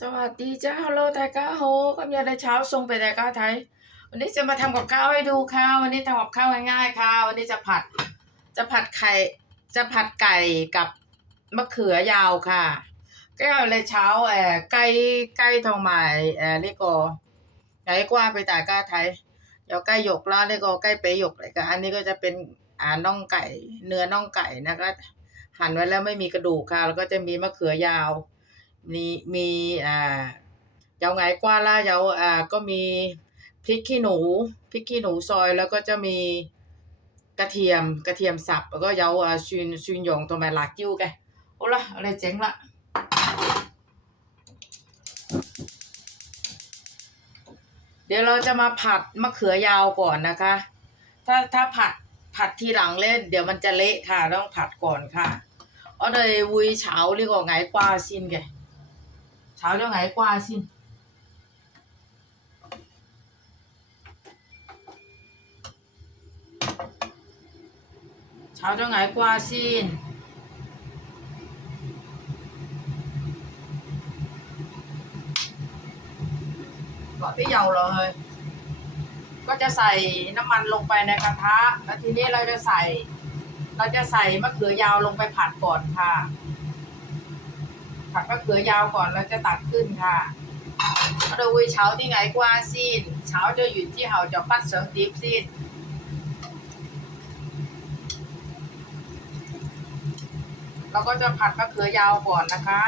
สวัสดีจ้าฮัลโหลไทก้าโฮกำลังในเช้าส่งไปไทก้าไทย วันนี้จะมาทำกับข้าวให้ดูค่ะ วันนี้ทำกับข้าวง่ายๆค่ะ วันนี้จะผัด จะผัดไข่ จะผัดไก่กับมะเขือยาวค่ะ ก็เลยเช้าแออไก่ไก่ทองใหม่แออนี่ก็ไก่กว่าไปแต่ก้าไทยเดี๋ยวไก่หยกแล้วนี่ก็ไก่เปยหยกเลยก็อันนี้ก็จะเป็นอ่าน่องไก่ เนื้อน่องไก่นะคะหั่นไว้แล้วไม่มีกระดูกค่ะ แล้วก็จะมีมะเขือยาว มีมีอ่าเยาไงกว่าล่าเยาอ่าก็มีพริกขี้หนูพริกขี้หนูซอยแล้วก็จะมีกระเทียมกระเทียมสับแล้วก็เยาอ่าซุนซุนหยงตัวแม่หลักจิ้วแกโอ้ละอะไรเจ๋งละเดี๋ยวเราจะมาผัดมะเขือยาวก่อนนะคะ ถ้าถ้าผัดผัดทีหลังเล่น เดี๋ยวมันจะเละค่ะ ต้องผัดก่อนค่ะเอาเลยวุยเฉาหรือกว่าไงกว่าซินแก 炒咗矮瓜先。炒咗矮瓜先，落啲油落去 ก็จะใส่น้ำมันลงไปในกระทะ แล้วทีนี้เราจะใส่ เราจะใส่มะเขือยาวลงไปผัดก่อนค่ะ ผัดมะเขือยาวก่อนเราจะตัดขึ้นค่ะเราดูเช้าที่ไงกว่าซีนเช้าจะอยู่ที่เห่าจะปัดเสียงตีบซีนเราก็จะผัดมะเขือยาวก่อนนะคะ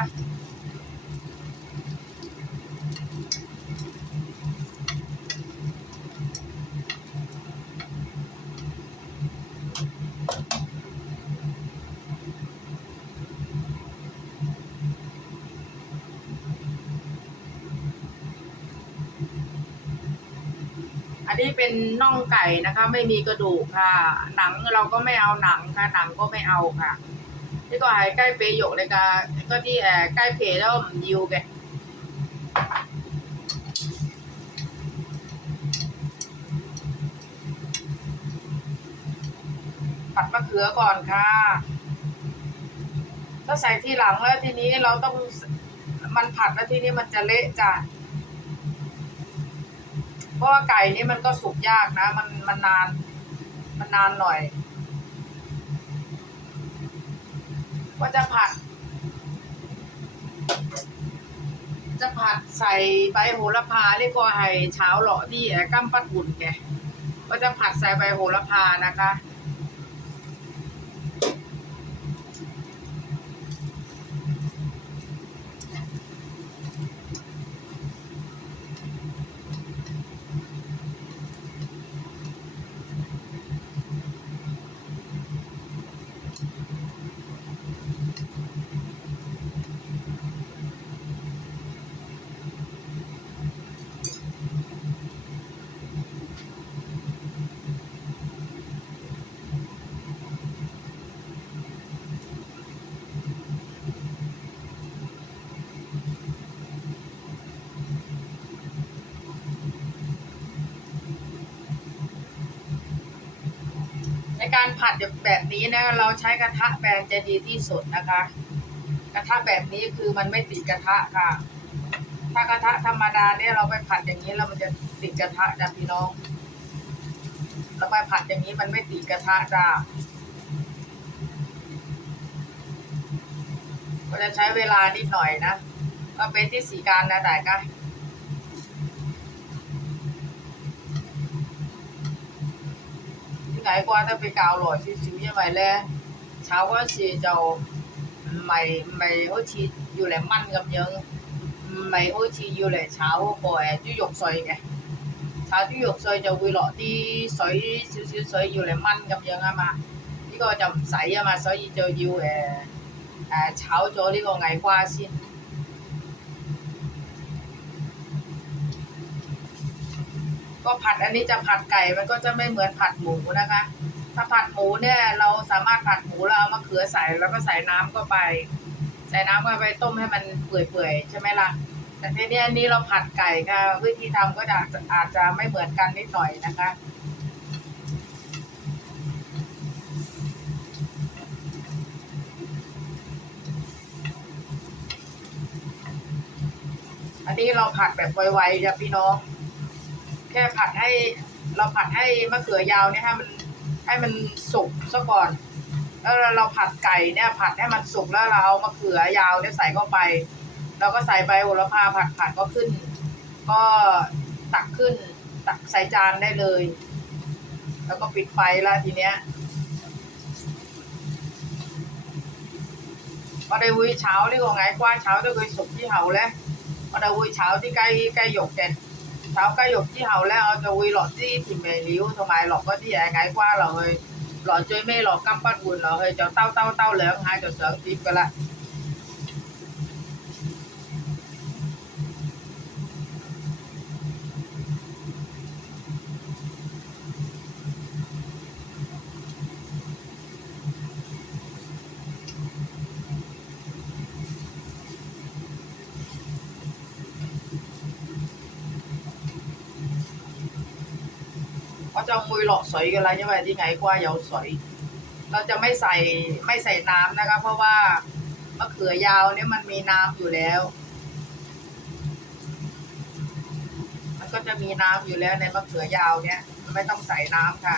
อันนี้เป็นน่องไก่นะคะ ไม่มีกระดูกค่ะ หนังเราก็ไม่เอาหนังค่ะ หนังก็ไม่เอาค่ะนี่ก็ให้ใกล้เปยกเลยค่ะก็ที่แออใกล้เพแล้วมยิวแกผัดมะเขือก่อนค่ะ ถ้าใส่ทีหลังแล้วทีนี้เราต้องมันผัดแล้วทีนี้มันจะเละจ้ะ เพราะว่าไก่นี่มันก็สุกยากนะ มันมันนาน มันนานหน่อยก็จะผัด จะผัดใส่ใบโหระพาเรียกว่าไห้เช้าเหลาะที่แอกัมปัดหุ่นแกก็จะผัดใส่ใบโหระพานะคะ การผัดแบบนี้นะ เราใช้กระทะแบนจะดีที่สุดนะคะ กระทะแบบนี้คือมันไม่ติดกระทะค่ะ ถ้ากระทะธรรมดาเนี่ยเราไปผัดอย่างนี้แล้วมันจะติดกระทะจ้ะพี่น้องเราไปผัดอย่างนี้มันไม่ติดกระทะจ้ะก็จะใช้เวลานิดหน่อยนะก็เป็นที่สีการนะแต่ก็ 啲矮瓜都比較耐少少，因為咧炒嗰陣時就唔係唔係好似要嚟炆咁樣，唔係好似要嚟炒嗰、個誒豬肉碎嘅。炒豬肉碎就會落啲水少少水要嚟炆咁樣啊嘛，呢、個就唔使啊嘛，所以就要誒誒、呃炒咗呢個矮瓜先。 ก็ผัดอันนี้จะผัดไก่มันก็จะไม่เหมือนผัดหมูนะคะ ถ้าผัดหมูเนี่ยเราสามารถผัดหมูแล้วเอามะเขือใส่แล้วก็ใส่น้ำเข้าไป ใส่น้ำเข้าไปต้มให้มันเปื่อยๆใช่ไหมล่ะ แต่ทีนี้อันนี้เราผัดไก่ค่ะ วิธีทำก็จะอาจจะไม่เหมือนกันนิดหน่อยนะคะอันนี้เราผัดแบบไวๆจ้ะพี่น้อง ค่ผัดให้เราผัดให้มะเขือยาวเนี่ยให้มันให้มันสุกซะก่อน แล้วเราผัดไก่เนี่ยผัดให้มันสุกแล้วเราเอามะเขือยาวเนี่ยใส่เข้าไป เราก็ใส่ใบโหระพาผัดผัดก็ขึ้น ก็ตักขึ้น ตักใส่จานได้เลย แล้วก็ปิดไฟแล้วทีเนี้ย ở đây vui cháo đi còn ngày qua cháo tôi gây sụp chi hậu lẽ ở đây vui cháo đi cây cây dục kìa cháo cây dục chi hậu lẽ ở đây vui lọt đi thì mề liu thôi mày lọt có đi ngày ngày qua là rồi lọt chơi mê lọt căm bắt buồn là hơi cho tao tao tao lẹ hai cho sợ tìm cái lại จะเอปุยหลอกสวยกันแล้วใช่ไหมที่ไงกว่ายาวสวยเราจะไม่ใส่ไม่ใส่น้ำนะคะ เพราะว่ามะเขือยาวเนี่ยมันมีน้ำอยู่แล้ว มันก็จะมีน้ำอยู่แล้วในมะเขือยาวเนี่ยไม่ต้องใส่น้ำค่ะ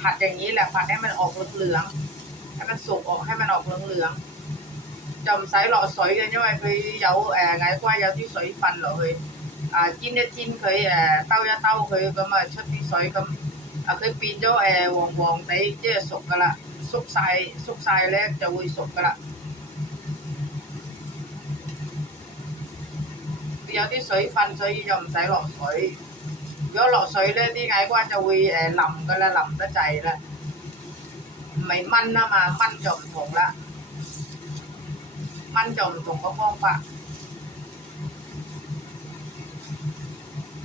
ผัดอย่างนี้แหละผัดให้มันออกเหลืองๆให้มันสุกออกให้มันออกเหลืองๆจำไซหล่อสวยกันใช่ไหมเฮ้ยยาแอไงกว่ายาวที่สอยฟันเหรอเฮ้ย 啊煎一煎佢誒兜一兜佢咁啊出啲水咁啊佢變咗誒黃黃地即係熟噶啦，縮晒縮晒咧就會熟噶啦。有啲水分，所以就唔使落水。如果落水咧，啲矮瓜就會誒腍噶啦，腍得滯啦。唔係炆啊嘛，炆就唔同啦。炆就唔同個方法。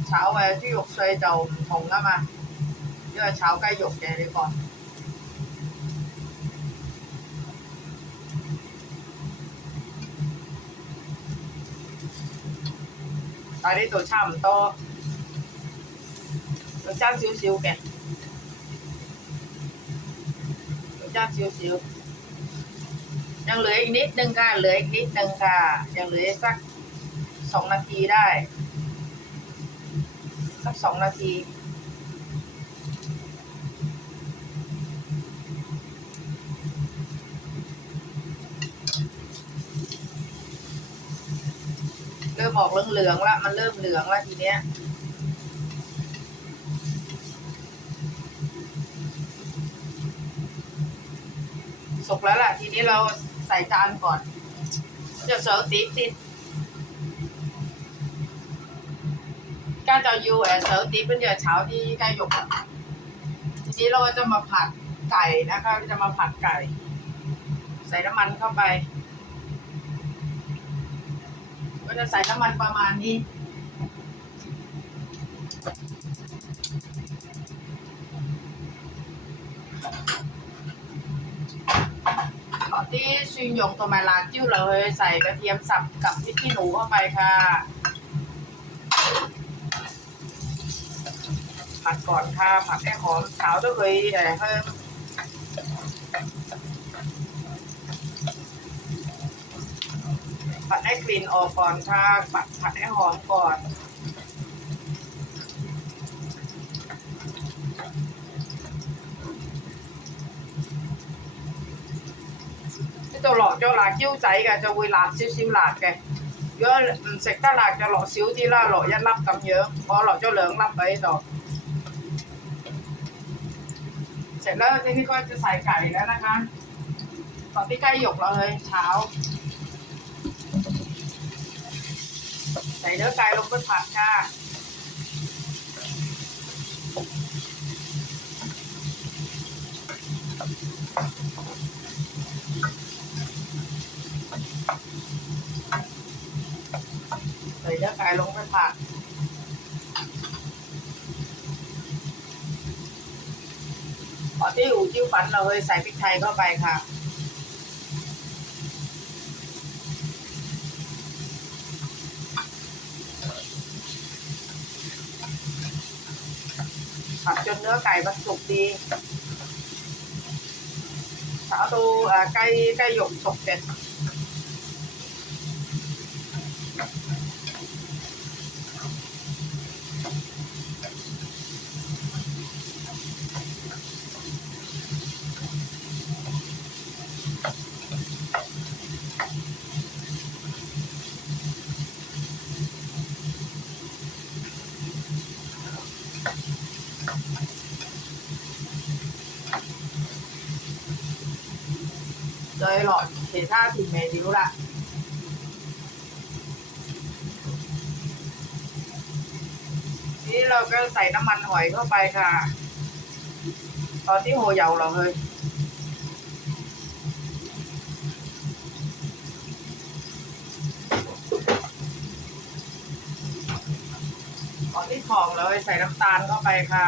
炒诶猪肉碎就唔同啊嘛，因为炒鸡肉嘅呢个。但系呢度差唔多，仲争少少嘅，仲争少少。ยังเหลืออีกนิดนึงค่ะเหลืออีกนิดนึงค่ะ ยังเหลือสักสองนาทีได้ สักสองนาที เริ่มออกเหลืองๆล้วมันเริ่มเหลืองล้วทีเนี้ยสุกแล้วล่ะ ทีนี้เราใส่จานก่อนจะเสิร์ฟติด ติด 家就要诶手碟，跟住就炒啲鸡肉啦。ทีนี้เราก็จะมาผัดไก่นะคะจะมาผัดไก่ ใส่น้ำมันเข้าไป ก็จะใส่น้ำมันประมาณนี้ เอาที่ซุนหยงตัวมาลาจิ้วเราเลยใส่กระเทียมสับกับพริกขี้หนูเข้าไปค่ะ ผัดก่อนค่ะผัดให้หอมขาวด้วยเลยเอ่อเพิ่มผัดให้กลิ่นออกก่อนค่ะผัดผัดให้หอมก่อน 呢度落咗辣椒仔嘅，就會辣少少辣嘅。如果唔食得辣就落少啲啦，落一粒咁樣。我落咗兩粒喺度。 ร็จแล้วทีนี้ก็จะใส่ไก่แล้วนะคะตอนที่ใกล้หยกเราเลยเช้า ใส่เนื้อไก่ลงไปผัดค่ะใส่เนื้อไก่ลงไปผัด อที่อู่จิ้วฟันเราเลยใส่พริกไทยเข้าไปค่ะ ผัดจนเนื้อไก่มันสุกดีเอาดูไก่ไก่หยกสุกเสร็จ หลอดเทท่าถึงเมดิวละนี่เราก็ใส่น้ำมันหอยเข้าไปค่ะ ตอนที่โหยาวเราเฮ้ยตอนที่ของเราใส่น้ำตาลเข้าไปค่ะ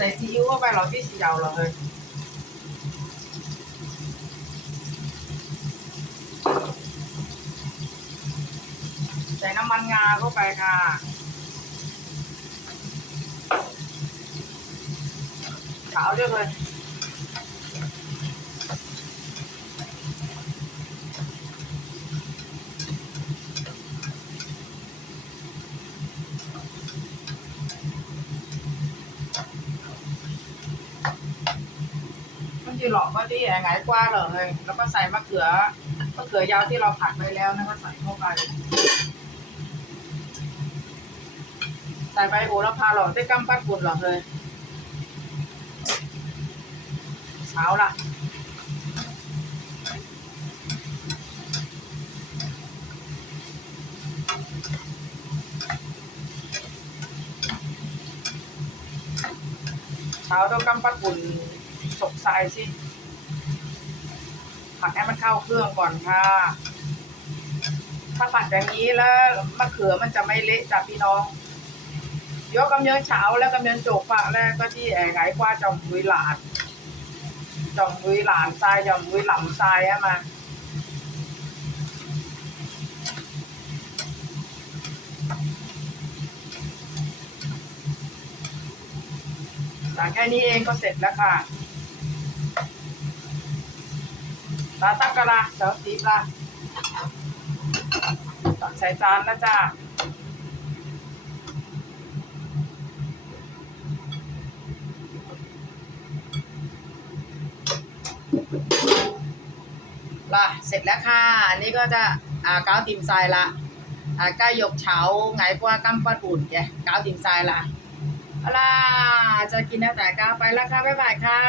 ใส่ซีอิ๊วเข้าไปเหราที่เสียวเราเลยใส่น้ำมันงาเข้าไปค่ะขาวเรียเลย มันจะหลอกก็ที่แหงายกว่าเลย แล้วก็ใส่มะเขือมะเขือยาวที่เราผัดไว้แล้วนะก็ใส่เข้าไป ใส่ใบโหระพาหลอกได้กำปั้นปุ่นหลอกเลยเช้าละเช้าต้องกำปั้นปุ่น สกทรายสิผัดให้มันเข้าเครื่องก่อนค่ะ ถ้าผัดอย่างนี้แล้วมะเขือมันจะไม่เละจ้ะพี่น้องเดี๋ยวกำเนิดเช้าแล้วกำเนิดโจกฝากแล้วก็ที่แอร์ไงกว่าจอมวุยหลานจอมวุยหลานทรายจอมวุยหล่ำทรายอะมาหลังแค่นี้เองก็เสร็จแล้วค่ะ ตาตักกะละเสาสีปละตักใส่จานนะจ้าล่ะเสร็จแล้วค่ะอันนี้ก็จะอ่าก้าวติมทรายละอ่าก้ายกเฉาไงกว่ากำปั้นอุ่นแกก้าวติมทรายละเอาล่ะจะกินแล้วแต่ก้าวไปแล้วค่ะบ๊ายบายค่ะ